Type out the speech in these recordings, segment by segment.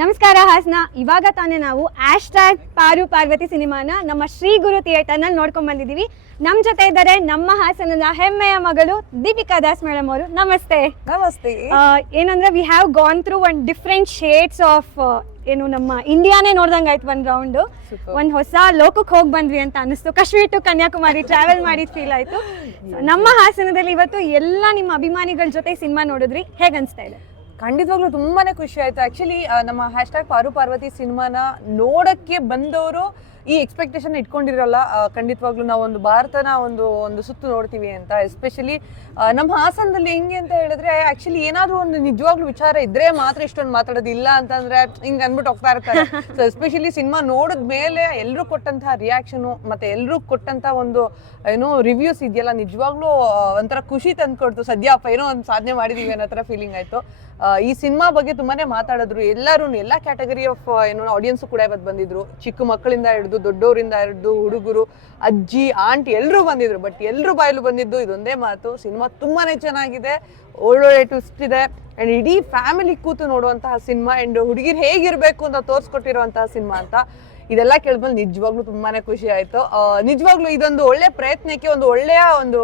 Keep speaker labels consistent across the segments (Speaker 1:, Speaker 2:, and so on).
Speaker 1: ನಮಸ್ಕಾರ ಹಾಸನ. ಇವಾಗ ತಾನೇ ನಾವು ಆಶ್ ಟ್ಯಾಗ್ ಪಾರು ಪಾರ್ವತಿ ಸಿನಿಮಾನ ನಮ್ಮ ಶ್ರೀ ಗುರು ಥಿಯೇಟರ್ನಲ್ಲಿ ನೋಡ್ಕೊಂಡ್ ಬಂದಿದ್ದೀವಿ. ನಮ್ಮ ಜೊತೆ ಇದ್ದಾರೆ ನಮ್ಮ ಹಾಸನದ ಹೆಮ್ಮೆಯ ಮಗಳು ದೀಪಿಕಾ ದಾಸ್ ಮೇಡಮ್ ಅವರು. ನಮಸ್ತೆ.
Speaker 2: ನಮಸ್ತೆ.
Speaker 1: ಏನಂದ್ರೆ we have gone through one different shades of ಏನು ನಮ್ಮ ಇಂಡಿಯಾನೇ ನೋಡ್ದಂಗೆ ಆಯ್ತು ಒಂದು ರೌಂಡ್. ಒಂದು ಹೊಸ ಲೋಕಕ್ಕೆ ಹೋಗಿ ಬಂದ್ವಿ ಅಂತ ಅನಿಸ್ತು ಕಾಶ್ಮೀರ್ ಟು ಕನ್ಯಾಕುಮಾರಿ ಟ್ರಾವೆಲ್ ಮಾಡಿ ಫೀಲ್ ಆಯ್ತು. ನಮ್ಮ ಹಾಸನದಲ್ಲಿ ಇವತ್ತು ಎಲ್ಲ ನಿಮ್ಮ ಅಭಿಮಾನಿಗಳ ಜೊತೆ ಸಿನಿಮಾ ನೋಡಿದ್ರಿ. ಹೇಗೆ ಅನಿಸ್ತಾ ಇದೆ?
Speaker 2: ಖಂಡಿತವಾಗ್ಲೂ ತುಂಬಾನೇ ಖುಷಿ ಆಯ್ತು. ಆಕ್ಚುಲಿ ನಮ್ಮ ಹ್ಯಾಶ್ ಟ್ಯಾಗ್ ಪಾರು ಪಾರ್ವತಿ ಸಿನಿಮಾನ ನೋಡಕ್ಕೆ ಬಂದವರು ಈ ಎಕ್ಸ್ಪೆಕ್ಟೇಷನ್ ಇಟ್ಕೊಂಡಿರಲ್ಲ ಖಂಡಿತವಾಗ್ಲೂ ನಾವು ಒಂದು ಭಾರತನ ಒಂದು ಒಂದು ಸುತ್ತು ನೋಡ್ತೀವಿ ಅಂತ ಎಸ್ಪೆಷಲಿ ನಮ್ಮ ಹಾಸನದಲ್ಲಿ ಹೆಂಗೆ ಅಂತ ಹೇಳಿದ್ರೆ ಆಕ್ಚುಲಿ ಏನಾದ್ರೂ ಒಂದು ನಿಜವಾಗ್ಲೂ ವಿಚಾರ ಇದ್ರೆ ಮಾತ್ರ ಇಷ್ಟೊಂದು ಮಾತಾಡೋದು. ಇಲ್ಲ ಅಂತಂದ್ರೆ ಹಿಂಗ್ ಅನ್ಬಿಟ್ಟು ಹೋಗ್ತಾ ಇರ್ತಾರೆ. ಸೊ ಎಸ್ಪೆಷಲಿ ಸಿನಿಮಾ ನೋಡಿದ ಮೇಲೆ ಎಲ್ಲರೂ ಕೊಟ್ಟಂತಹ ರಿಯಾಕ್ಷನು ಮತ್ತೆ ಎಲ್ಲರೂ ಕೊಟ್ಟಂತ ಒಂದು, ಏನೋ ರಿವ್ಯೂಸ್ ಇದೆಯಲ್ಲ, ನಿಜವಾಗ್ಲೂ ಒಂಥರ ಖುಷಿ ತಂದ್ಕೊಡ್ತು ಸದ್ಯಪ್ಪ ಏನೋ ಒಂದು ಸಾಧನೆ ಮಾಡಿದೀವಿ ಅನ್ನೋ ಥರ ಫೀಲಿಂಗ್ ಆಯ್ತು. ಈ ಸಿನಿಮಾ ಬಗ್ಗೆ ತುಂಬಾನೇ ಮಾತಾಡಿದ್ರು. ಎಲ್ಲರೂ ಎಲ್ಲ ಕ್ಯಾಟಗರಿ ಆಫ್ ಏನೋ ಆಡಿಯನ್ಸ್ ಕೂಡ ಇವತ್ತು ಬಂದಿದ್ರು. ಚಿಕ್ಕ ಮಕ್ಕಳಿಂದ ಹಿಡಿದು ದೊಡ್ಡವರಿಂದ ಹಿಡಿದು ಹುಡುಗರು, ಅಜ್ಜಿ, ಆಂಟಿ ಎಲ್ಲರೂ ಬಂದಿದ್ರು. ಬಟ್ ಎಲ್ಲರೂ ಬಾಯಲು ಬಂದಿದ್ದು ಇದೊಂದೇ ಮಾತು. ಸಿನಿಮಾ ತುಂಬಾನೇ ಚೆನ್ನಾಗಿದೆ. ಒಳ್ಳೊಳ್ಳೆ ಟ್ವಿಸ್ಟ್ ಇದೆ. ಅಂಡ್ ಇಡೀ ಫ್ಯಾಮಿಲಿ ಕೂತು ನೋಡುವಂತಹ ಸಿನಿಮಾ ಅಂಡ್ ಹುಡುಗಿರ್ ಹೇಗಿರ್ಬೇಕು ಅಂತ ತೋರಿಸ್ಕೊಟ್ಟಿರುವಂತಹ ಸಿನಿಮಾ ಅಂತ. ಇದೆಲ್ಲ ಕೇಳ್ಬಂದು ನಿಜವಾಗ್ಲೂ ತುಂಬಾನೇ ಖುಷಿ ಆಯ್ತು. ನಿಜವಾಗ್ಲು ಇದೊಂದು ಒಳ್ಳೆ ಪ್ರಯತ್ನಕ್ಕೆ ಒಂದು ಒಳ್ಳೆಯ ಒಂದು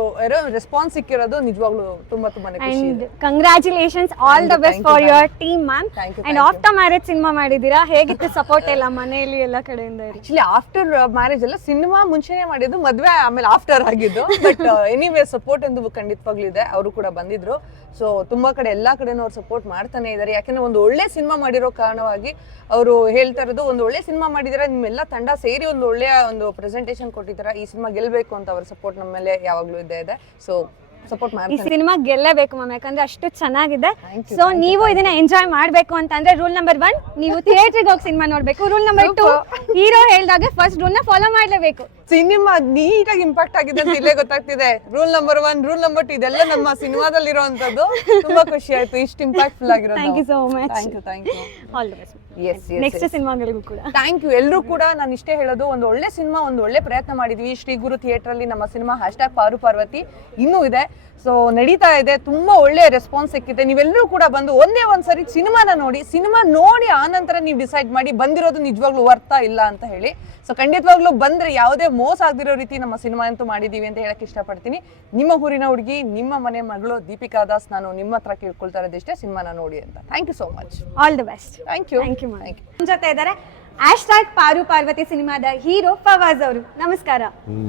Speaker 2: ರೆಸ್ಪಾನ್ಸ್ ಸಿಕ್ಕಿರೋದು ನಿಜವಾಗ್ಲೂ ತುಂಬಾ ತುಂಬಾನೇ ಖುಷಿ
Speaker 1: and
Speaker 2: congratulations
Speaker 1: all the best
Speaker 2: for your
Speaker 1: team
Speaker 2: ma'am and
Speaker 1: after marriage cinema ಮಾಡಿದೀರಾ ಹೇಗಿತ್ತು ಸಪೋರ್ಟ್ ಎಲ್ಲ ಮನೆಯಲ್ಲಿ ಎಲ್ಲ ಕಡೆಯಿಂದ
Speaker 2: ಆಕ್ಚುಲಿ ಆಫ್ಟರ್ ಮ್ಯಾರೇಜ್ ಎಲ್ಲ ಸಿನಿಮಾ ಮುಂಚೆನೆ ಮಾಡಿದ್ದು ಮದ್ವೆ ಆಮೇಲೆ ಆಫ್ಟರ್ ಆಗಿದ್ದು. ಬಟ್ ಎನಿವೇ ಸಪೋರ್ಟ್ ಎಂದು ಖಂಡಿತವಾಗ್ಲೂ ಇದೆ. ಅವರು ಕೂಡ ಬಂದಿದ್ರು. ಸೊ ತುಂಬಾ ಕಡೆ ಎಲ್ಲಾ ಕಡೆನೂ ಅವ್ರು ಸಪೋರ್ಟ್ ಮಾಡ್ತಾನೆ ಇದ್ದಾರೆ ಯಾಕಂದ್ರೆ ಒಂದು ಒಳ್ಳೆ ಸಿನಿಮಾ ಮಾಡಿರೋ ಕಾರಣವಾಗಿ ಅವರು ಹೇಳ್ತಾ ಇರೋದು ಒಂದು ಒಳ್ಳೆ ಸಿನಿಮಾ ಮಾಡಿದಾರೆ ನಿಮ್ಮೆಲ್ಲ ತಂಡ ಸೇರಿ ಒಂದು ಒಳ್ಳೆಯ ಒಂದು ಪ್ರೆಸೆಂಟೇಷನ್ ಕೊಟ್ಟಿದ್ದಾರೆ? ಈ ಸಿನಿಮಾ ಗೆಲ್ಬೇಕು ಅಂತ ಅವ್ರ ಸಪೋರ್ಟ್ ನಮ್ಮ ಮೇಲೆ ಯಾವಾಗಲೂ ಇದ್ದೇ ಇದೆ. ಸೊ ಸಪೋರ್ಟ್
Speaker 1: ಈ ಸಿನಿಮಾ ಗೆಲ್ಲೇಬೇಕು ಮ್ಯಾಮ್ ಯಾಕಂದ್ರೆ ಅಷ್ಟು ಚೆನ್ನಾಗಿದೆ. ಸೊ ನೀವು ಇದನ್ನ ಎಂಜಾಯ್ ಮಾಡ್ಬೇಕು ಅಂತಂದ್ರೆ ರೂಲ್ ನಂಬರ್ ಒನ್ ನೀವು ಥಿಯೇಟರ್ಗೆ ಹೋಗಿ ಸಿನಿಮಾ ನೋಡ್ಬೇಕು. ರೂಲ್ ನಂಬರ್ ಟು ಹೀರೋ ಹೇಳಿದಾಗ ಫಸ್ಟ್ ರೂಲ್ನ ಫಾಲೋ ಮಾಡ್ಲೇಬೇಕು.
Speaker 2: ಸಿನಿಮಾ ನೀಟಾಗಿ ಇಂಪ್ಯಾಕ್ಟ್ ಆಗಿದೆ ಅಂತ ಇಲ್ಲೇ ಗೊತ್ತಾಗ್ತಿದೆ. Rule number one rule number two ಇದೆಲ್ಲ ನಮ್ಮ ಸಿನಿಮಾದಲ್ಲಿ ಇರುವಂತದ್ದು ತುಂಬಾ ಖುಷಿ ಆಯ್ತು. ಇಷ್ಟು ಇಂಪ್ಯಾಕ್ಟ್ಫುಲ್ ಆಗಿರೋದು.
Speaker 1: Thank you so much
Speaker 2: thank you thank you
Speaker 1: all the best
Speaker 2: as
Speaker 1: next ಸಿನಿಮಾಗಳಿಗೂ ಕೂಡ.
Speaker 2: ಥ್ಯಾಂಕ್ ಯು ಎಲ್ಲರೂ ಕೂಡ ನಾನು ಇಷ್ಟೇ ಹೇಳೋದು ಒಂದು ಒಳ್ಳೆ ಸಿನಿಮಾ ಒಂದು ಒಳ್ಳೆ ಪ್ರಯತ್ನ ಮಾಡಿದ್ವಿ. ಶ್ರೀ ಗುರು ಥಿಯೇಟರ್ ಅಲ್ಲಿ ನಮ್ಮ ಸಿನಿಮಾ ಹ್ಯಾಶ್ಟ್ಯಾಗ್ ಪಾರು ಪಾರ್ವತಿ. ಇನ್ನೂ ಇದೆ. ಸೊ ನಡೀತಾ ಇದೆ. ತುಂಬಾ ಒಳ್ಳೆ ರೆಸ್ಪಾನ್ಸ್ ಸಿಕ್ಕಿದೆ. ನೀವೆಲ್ಲರೂ ಕೂಡ ಬಂದು ಒಂದೇ ಒಂದ್ಸರಿ ಸಿನಿಮಾನ ನೋಡಿ ಸಿನಿಮಾ ನೋಡಿ ಆನಂತರ ನೀವು ಡಿಸೈಡ್ ಮಾಡಿ ಬಂದಿರೋದು ನಿಜವಾಗ್ಲೂ ವರ್ತಾ ಇಲ್ಲ ಅಂತ ಹೇಳಿ. ಸೊ ಖಂಡಿತವಾಗ್ಲೂ ಬಂದ್ರೆ ಯಾವುದೇ ಮೋಸ ಆಗದಿರೋ ರೀತಿ ನಮ್ಮ ಸಿನಿಮಾ ಅಂತೂ ಮಾಡಿದೀವಿ ಅಂತ ಹೇಳಕ್ ಇಷ್ಟಪಡ್ತೀನಿ. ನಿಮ್ಮ ಊರಿನ ಹುಡುಗಿ ನಿಮ್ಮ ಮನೆ ಮಗಳು ದೀಪಿಕಾ ದಾಸ್ ನಾನು ನಿಮ್ಮ ಹತ್ರ ಕೇಳ್ಕೊಳ್ತಾ ಇರೋದಿಷ್ಟೇ ಸಿನಿಮಾನ ನೋಡಿ ಅಂತ. Thank you so much
Speaker 1: all the best
Speaker 2: thank you
Speaker 1: thank you
Speaker 2: thank you
Speaker 1: ನಮ್ಮ ಜೊತೆ ಇದ್ದಾರೆ ಟ್ಯಾಗ್ ಪಾರು ಪಾರ್ವತಿ ಸಿನಿಮಾದ ಹೀರೋ ಫವಾಜ್ ಅವರು. ನಮಸ್ಕಾರ.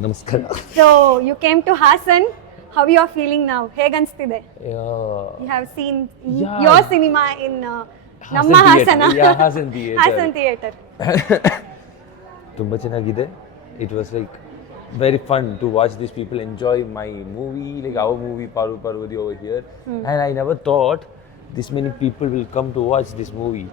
Speaker 3: ನಮಸ್ಕಾರ.
Speaker 1: So you came to Hassan. How you are feeling ನಾವು ಹೇಗೆ ಅನಿಸ್ತಿದೆ you have seen
Speaker 3: Yeah.
Speaker 1: Your cinema in ನಮ್ಮ
Speaker 3: Hasan
Speaker 1: Hassan
Speaker 3: theatre. Yeah, Hasan theatre.
Speaker 1: Hassan theatre
Speaker 3: ತುಂಬ ಚೆನ್ನಾಗಿದೆ it was like very fun to watch this people enjoy my movie like our movie Paru Parvathi over here and I never thought this many people will come to watch this movie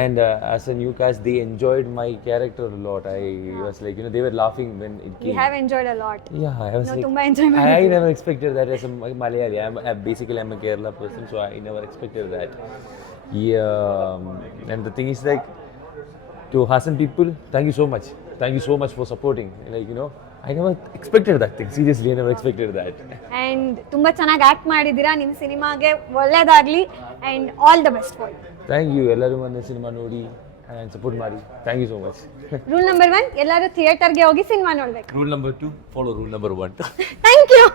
Speaker 3: and uh, as a new cast they enjoyed my character a lot i was like you know they were laughing when it
Speaker 1: we
Speaker 3: came
Speaker 1: have enjoyed a lot
Speaker 3: yeah i was
Speaker 1: ನಾವು
Speaker 3: like
Speaker 1: ತುಂಬಾ enjoy
Speaker 3: I
Speaker 1: ಮಾಡಿದ್ವಿ
Speaker 3: never expected that as a Ma- Malayali. I'm I basically I'm a Kerala person, so I never expected that. Yeah, um, and the thing is like to Hassan people, thank you so much. Thank you so much for supporting. Like you know, I never expected that thing. Seriously, I never expected that.
Speaker 1: And ತುಂಬಾ ಚೆನ್ನಾಗಿ act ಮಾಡಿದ್ದೀರಾ ನಿಮ್ಮ ಸಿನಿಮಾಗೆ ಒಳ್ಳೇದಾಗ್ಲಿ and all the best for
Speaker 3: Thank you ಎಲ್ಲರೂ ಬಂದು cinema ನೋಡಿ and support ಮಾಡಿ. Thank you so much
Speaker 1: rule number one ಎಲ್ಲರೂ ಥಿಯೇಟರ್ಗೆ ಹೋಗಿ ಸಿನಿಮಾ ನೋಡಬೇಕು.
Speaker 3: Rule number two follow rule number one
Speaker 1: thank you